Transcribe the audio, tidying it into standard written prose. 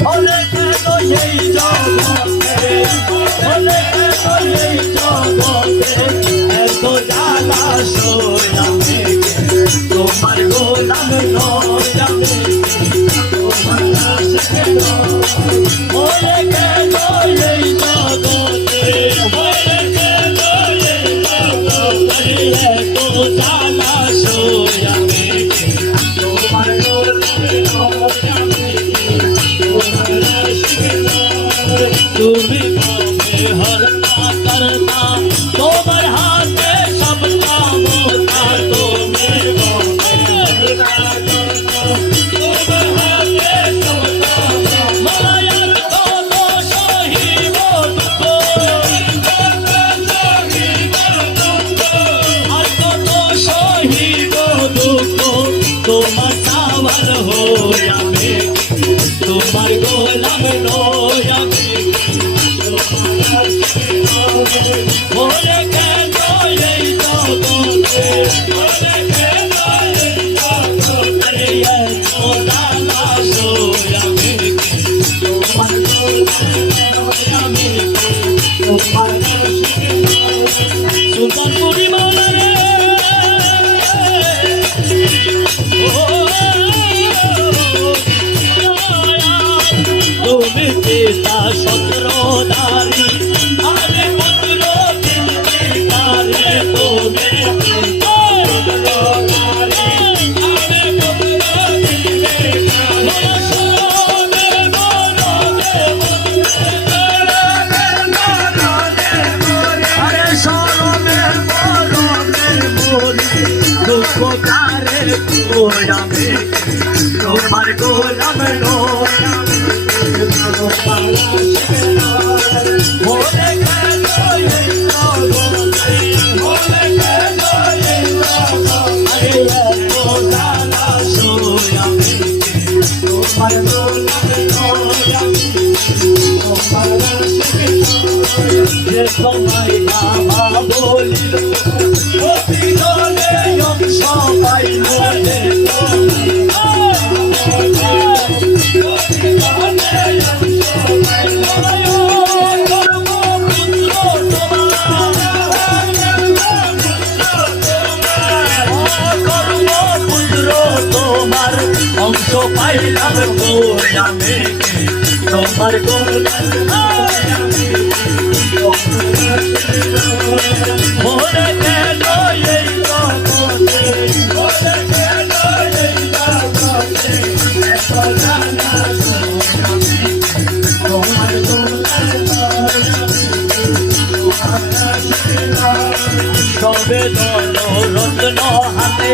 হলে কেন এই জগতে হলে কেন এই জগতে এত জ্বালা সোয়ামে তোমার গোলাম নয় আমি তোমার আশিক নয় হলে কেন এই জগতে হলে কেন এই জগতে এত জ্বালা সোয়ামে তোমার গোলাম নয় আমি তুমি কবে হরতা করতা তোমার হাতে সব কাম होता তুমি কবে হরতা করতা তোমার হাতে সব কাম মায়ার কত সহিব দুঃখ আর কত সহিব দুঃখ তোমার সাওয়ার হই আমি তোমার গোলাম নয় আমি বলে কেন এই জগতে বলে কেন এই জগতে এত জ্বালা সোয়ামে তোমার গোলাম নয় আমি তোমার আশিক নয় সুলতানপুরি মাওলা রে তুমি পিতা সত্রধারী আরে পুত্র দিলদারে তুমি পিতা সত্রধারী আরে পুত্র দিলদারে সোনে মরদে আরে সোনে মরদে মরি দুঃখ কারে কোয়ামে তোমার গোলাম নয় আমি বলে কেন এই জগতে বলে কেন এই জগতে এত জ্বালা সোয়ামে তোমার গোলাম নয় আমি তোমার আশিক নয় যে তোমায় নামা বলিল অতি দলে অংশ পাইল যে তোমার অংশ পাইলাম আমি তোমার গোলাম বলে কেন এই জগতে বলে কেন এই জগতে এত জ্বালা সোয়ামে তোমার গোলাম নয় আমি তোমার আশিক নয় সবে রত্ন হাতে